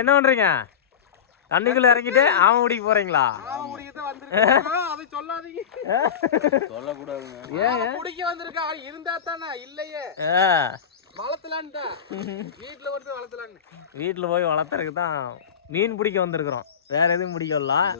என்ன பண்றீங்க? தண்ணிக்குள்ள இறங்கிட்டு ஆம முடிக்க போறீங்களா? அதை சொல்லாதீங்க. சொல்லக்கூடாதுங்க. ஏன் குடிக்க வந்திருக்கா. இருந்தா தானே இல்லையே. வளர்த்தலான்னு வீட்டுல வந்து வளர்த்தலான்னு. வீட்டுல போய் வளர்த்துறதுக்கு தான் மீன் பிடிக்க வந்திருக்கிறோம். வேற எதுவும் பிடிக்க வரலாம்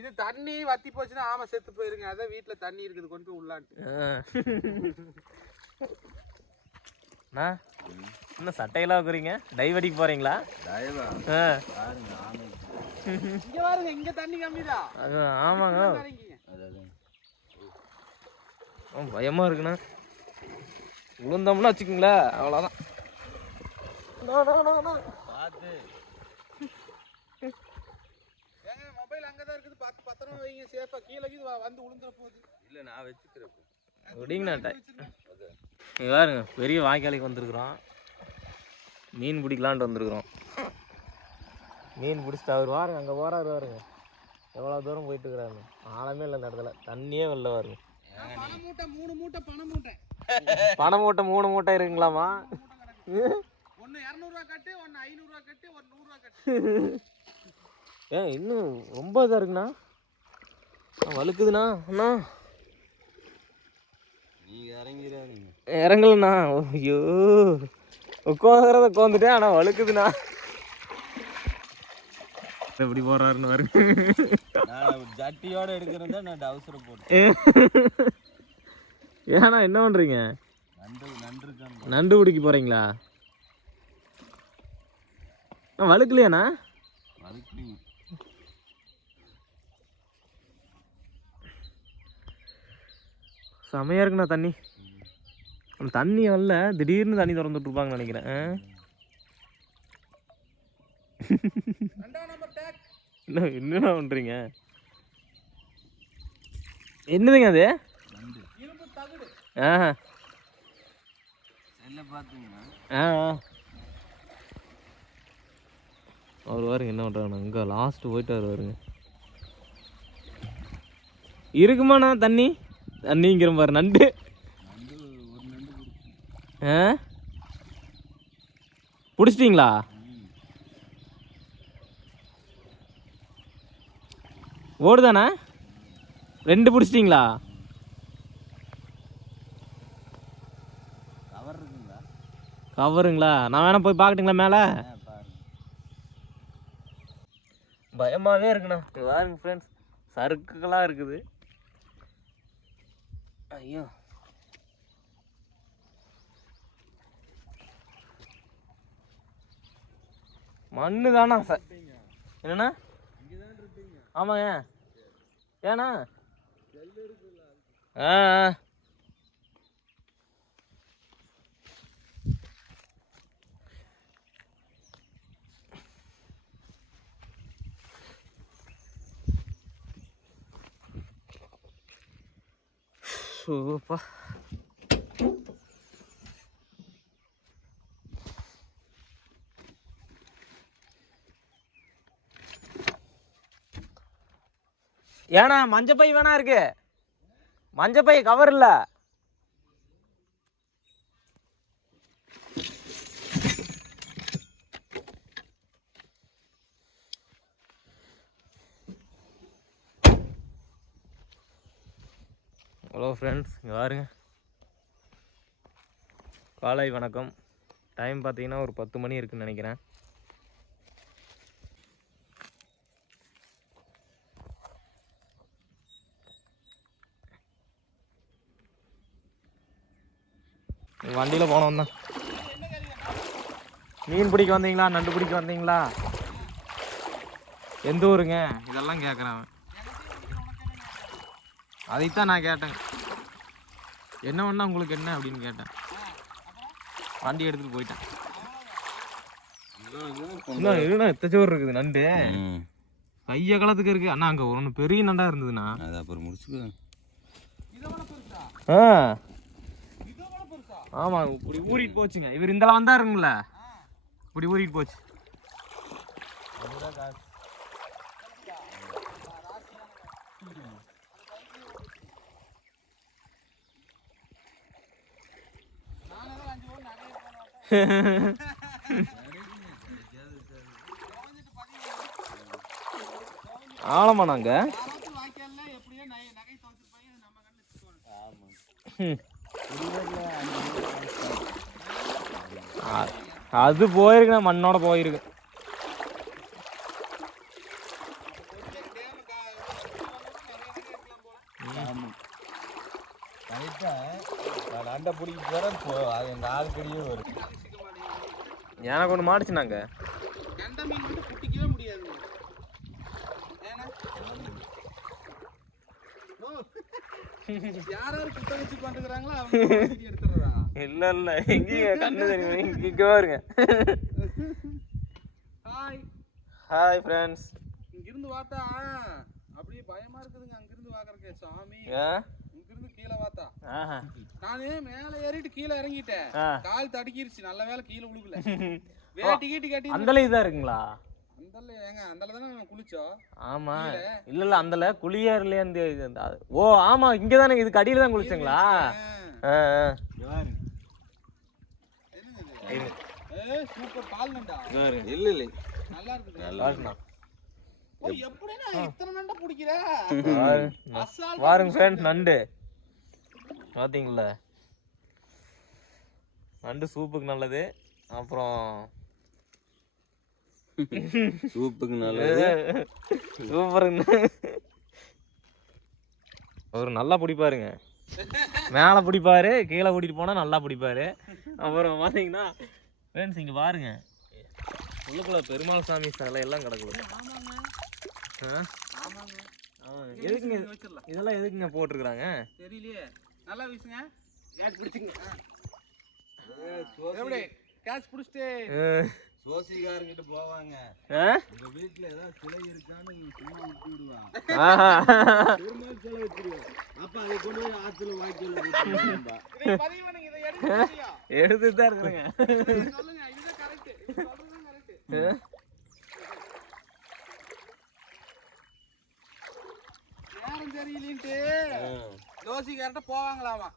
இதை தண்ணி வத்தி போச்சுன்னா ஆமா செத்து போயிருங்க. அதான் வீட்டுல தண்ணி இருக்குது. கொண்டு உள்ளான்ட்டு. என்ன சட்டையெல்லாம் வைக்கிறீங்க? டைவ் அடிக்க போறீங்களா? ஆமாங்க. பயமா இருக்குண்ணா. விழுந்தோம்னா வச்சுக்கோங்களேன் அவ்வளோதான் மொபைல் அங்கதான் இருக்குது. பார்த்து பத்திரமா வைங்க சேஃபா கீழே கீழே வ- வந்து விழுந்துற போகுது. இல்லை நான் வச்சுக்கிறேன் விடிங்கண்ணா பாருங்க பெரிய வாய்க்காலுக்கு வந்திருக்கிறோம். மீன் பிடிக்கலான்ட்டு வந்திருக்கிறோம். மீன் பிடிச்சிட்டு அவர் பாருங்க அங்கே போறாரு பாருங்க. எவ்வளோ தூரம் போயிட்டு இருக்கிறாரு ஆழமே இல்லை இந்த இடத்துல. தண்ணியே வெளில மூட்டை மூணு மூட்டை பணம் மூட்டை பனை மூட்டை மூணு மூட்டை இருக்குங்களாமா ஒன்னு இரநூறுவா கட்டு ஒன்னு ஐநூறுவா கட்டு ஒரு நூறுரூவா கட்டு ஏன் இன்னும் ரொம்ப இதாக இருக்குண்ணா. ஆ, வழுக்குதுண்ணா அண்ணா. நீங்க இறங்கிறாதீங்க இறங்கலண்ணா. ஐயோ. உட்காந்துறத உட்காந்துட்டேன் ஆனால் வழுக்குதுண்ணா. எப்படி போறாருன்னு பாருங்க நான் ஜட்டியோட எடுக்கிறதா நான் அவசரம் போட்டேன் ஏண்ணா என்ன பண்றீங்க? நண்டு நண்டு இருக்கான்னு நண்டு பிடிக்க போறீங்களா? வழுக்கலையாண்ணா? செமையா இருக்குண்ணா தண்ணி. தண்ணி வரல திடீர்னு தண்ணி திறந்து விட்டுருப்பாங்கன்னு நினைக்கிறேன். என்ன என்னடா பண்ணுறீங்க என்னதுங்க அது? ஆ. ஆ அவர் பாருங்க என்ன பண்ணுறாங்க இங்கே லாஸ்ட்டு போயிட்டு வருவாருங்க இருக்குமாண்ணா தண்ணி? தண்ணிங்கிற பாரு நண்டு ஒரு நண்டு பிடிச்சி ஆ பிடிச்சிட்டிங்களா? ஓடுதாண்ணா ரெண்டு பிடிச்சிட்டிங்களா? கவருங்களா? நான் வேணா போய் பார்க்கட்டுங்களா மேலே? பயமாகவே இருக்குண்ணா. பாருங்க ஃப்ரெண்ட்ஸ் சறுக்குகளாக இருக்குது. ஐயோ. மண்ணு தானா ச என்னண்ணா? ஆமாங்க. ஏண்ணா? ஆ. சூப்பா. ஏண்ணா மஞ்சப்பை வேணா இருக்கு. மஞ்சப்பை கவர் இல்லை. ஹலோ ஃப்ரெண்ட்ஸ் இங்கே பாருங்க. காலை வணக்கம். டைம் பார்த்தீங்கன்னா ஒரு பத்து மணி இருக்குன்னு நினைக்கிறேன். வண்டியில் போனோம் தான் மீன் பிடிக்க வந்தீங்களா? நண்டு பிடிக்க வந்தீங்களா? எந்த ஊருங்க? இதெல்லாம் கேட்குறேன் அவன். அதைத்தான் நான் கேட்டேன். என்ன பண்ணா உங்களுக்கு என்ன அப்படின்னு கேட்டேன். வண்டி எடுத்துட்டு போயிட்டேன். இன்னும் இன்னும் எத்தச்சோறு இருக்குது நண்டு. கைய காலத்துக்கு இருக்கு. அண்ணா அங்க ஒன்று பெரிய நண்டா இருந்ததுண்ணா. அது அப்புறம் முடிச்சுக்கோ. ஆ. ஆமா இப்படி ஊறிட்டு போச்சுங்க. இவர் இந்த வந்தாருங்கள? இப்படி ஊறிட்டு போச்சு. ஆழமா நாங்க? யாராச்சும் ஆமாம் கரெக்டாக நான் அண்டை பிடிக்க போகிறேன் போ அது எங்கள் ஆளுக்கடியே வரும். எனக்கு ஒன்று முடியாது. ஏன்னா ஓ, யாராரு குத்த வச்சு பண்ணுறாங்களோ அவங்க வீடியோ எடுத்துடுறாங்க இல்லை இல்லை. எங்கேங்க கண்ணு தெரியும்? இங்கே இங்கே பாருங்க. ஹாய் ஹாய் ஃப்ரெண்ட்ஸ் இங்கிருந்து பார்த்தா அப்படியே பயமா இருக்குதுங்க. அங்கிருந்து பாக்குறக்கு சாமி. இங்கிருந்து கீழே பார்த்தா நானு மேல ஏறிட்டு கீழே இறங்கிட்டேன். கால் தடுக்கிருச்சு. நல்ல வேளை கீழே விழுகல வேட்டி கீட்டி கட்டி அந்தல இதாக இருக்குங்களா? அந்தல ஏங்க அந்தல தானே நம்ம குளிச்சோம். ஆமா. இல்ல இல்ல அந்தல குளியாறுல இருந்து இது அந்த- அது- ஓ ஆமா இங்க தானே இதுக்கு அடியில தான் குளிச்சங்களா ஆ. ஆ ஆ. யாரு என்னங்க இது? ஏ சூப்பர். பால் நண்டா? இல்லை இல்லை. நல்லா இருக்குது. நல்லா இத்தனை நண்டை பிடிக்கிற? ஃப்ரெண்ட்ஸ் நண்டு. பாத்தீங்களா? நண்டு சூப்புக்கு நல்லது. அப்புறம் சூப்புக்கு நல்லது. சூப்பருங்க. அவர் நல்லா பிடிப்பாருங்க. மேலே பிடிப்பாரு கீழே கூட்டிட்டு போனா நல்லா பிடிப்பாரு. அப்புறம் பாத்தீங்கன்னா ஃப்ரெண்ட்ஸ் இங்க பாருங்க. உள்ளுக்குள்ள பெருமாள் சாமி சிலை எல்லாம் கிடக்குது. எதுக்குங்க? இதெல்லாம் எதுக்குங்க போட்டிருக்கிறாங்க? தெரியலையே. நல்லா வீசுங்க. கேட்ச் பிடிச்சிங்க கேட்ச் பிடிச்சிட்டு சோசிகாரங்கிட்ட போவாங்க. ஆ? உங்க வீட்டுல ஏதாவது சிலை இருக்கான்னு நீ சும்மா விட்டு விடுவான் ஆஹா. பெருமாள் சிலை வச்சிருவோம் அப்ப அதை கொண்டு போய் ஆத்துல வாய்க்கால விட்டுருவான்பா. இதை ஜோசிக்கார்ட்ட போவாங்களாமா?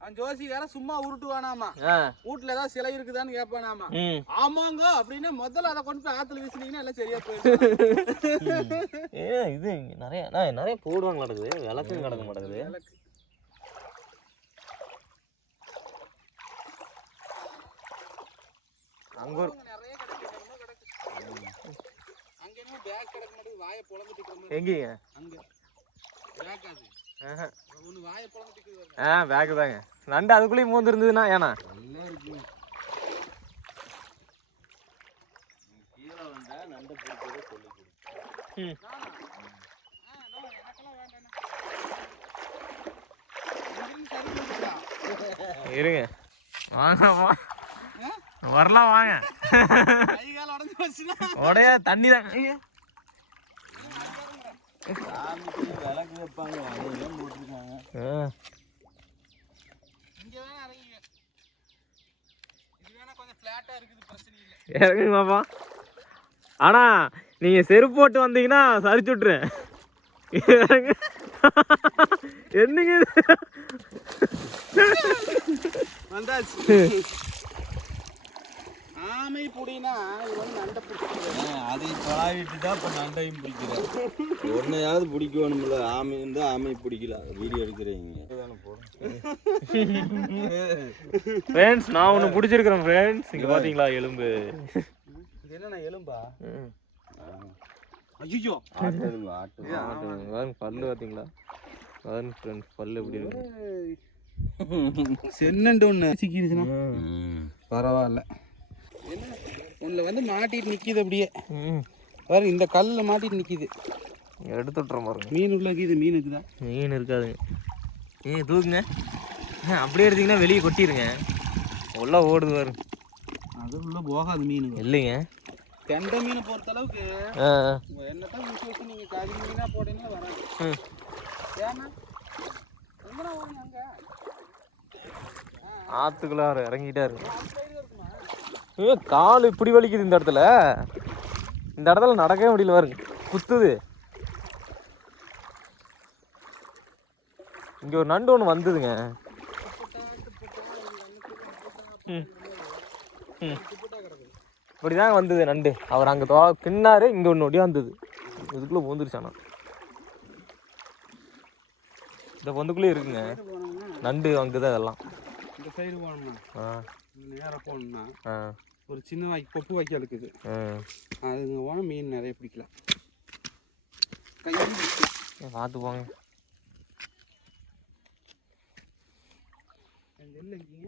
அவன் ஜோசிக்காரன் சும்மா உருட்டுவானாமா? வீட்டுல ஏதாவது சிலை இருக்குதான்னு கேட்பானாமா ஆமாங்க அப்படின்னு முதல்ல அதை கொண்டு போய் ஆத்துல வீசுனீங்கன்னா எல்லாம் சரியா போயிடும். இது நிறைய போடுவாங்க கிடக்குது விளக்கும் கிடக்க மாட்டேங்குது அங்க ஒரு நிறைய கிடக்கு என்னமோ கிடக்கு. அங்க என்னமோ பேக் கிடக்க மாட்டேங்குது வாயை பொழந்துட்டு அங்க. ஆ பேக்கு தாங்க நண்டு அதுக்குள்ளேயும் மூந்து இருந்ததுன்னா ம். பண்ணிக்கலாம். இருங்க. வாங்க? வரலாம் வாங்க. உடைய தண்ணி தான். விளக்கு வைப்பாங்க இறங்குங்க பாப்பா ஆனா நீங்க செருப்பு போட்டு வந்தீங்கன்னா சரிச்சு விட்டுறேன் என்னங்க வந்தாச்சு. ஆமை புடினா இது வந்து நண்டை ஆ, அதை தான் இப்போ நண்டையும் பிடிக்கிறேன். ஒன்றையாவது பிடிக்கணும்ல ஆமை இருந்தால் ஆமை பிடிக்கல. வீடியோ எடுக்கிறீங்க. ஃப்ரெண்ட்ஸ் நான் ஒன்று பிடிச்சிருக்கிறேன் ஃப்ரெண்ட்ஸ் இங்கே பார்த்தீங்களா எலும்பு? இது என்ன எலும்பா? ம். ஐயோ ஆட்டு எலும்பு, ஆட்டு பல்லு பார்த்தீங்களா பாருங்க ஃப்ரெண்ட்ஸ் பல்லு எப்படி இருக்கு? சென்னண்டு ஒன்று. பரவாயில்ல. ஒன்றில் வந்து மாட்டிட்டு நிற்கிது அப்படியே. ம். பாரு இந்த கல்லில் மாட்டிட்டு நிற்கிது எடுத்து விட்றோம் பாருங்க. மீன் உள்ள இருக்குது மீன் இருக்குதா? மீன் இருக்காதுங்க ஏ தூக்குங்க. அப்படியே எடுத்தீங்கன்னா வெளியே கொட்டிடுங்க உள்ள ஓடுது பாருங்க அது உள்ள போகாது மீன். இல்லைங்க. கெண்டை மீனை பொறுத்த அளவுக்கு விஷயம் வச்சு நீங்கள் கறி மீனாக போட்டீங்கன்னா வராது. ஏன்னா ஓடுங்க அங்கே ஆற்றுக்குள்ள அவர் இறங்கிட்டே இருக்கு அது சைடு இருக்குமா ஏ கால் இப்படி வலிக்குது இந்த இடத்துல. இந்த இடத்துல நடக்கவே முடியல பாருங்க. குத்துது. இங்க ஒரு நண்டு ஒன்று வந்ததுங்க. இப்படிதாங்க வந்தது நண்டு. அவர் அங்கே தோ பின்னாரு இங்கே ஒன்று ஒடியா வந்தது. இதுக்குள்ளே பூந்துருச்சானா இந்த பொந்துக்குள்ளே இருக்குங்க. நண்டு அங்கே தான் இதெல்லாம். இந்த சைடு போனோம்னா ஆ. நேராக போனோம்னா ஆ. ஒரு சின்ன வாய்க்கு பொப்பு வாய்க்கால் இருக்குது. அதுங்க போனால் மீன் நிறைய பிடிக்கலாம். பார்த்து போங்க நெல் எங்கேங்க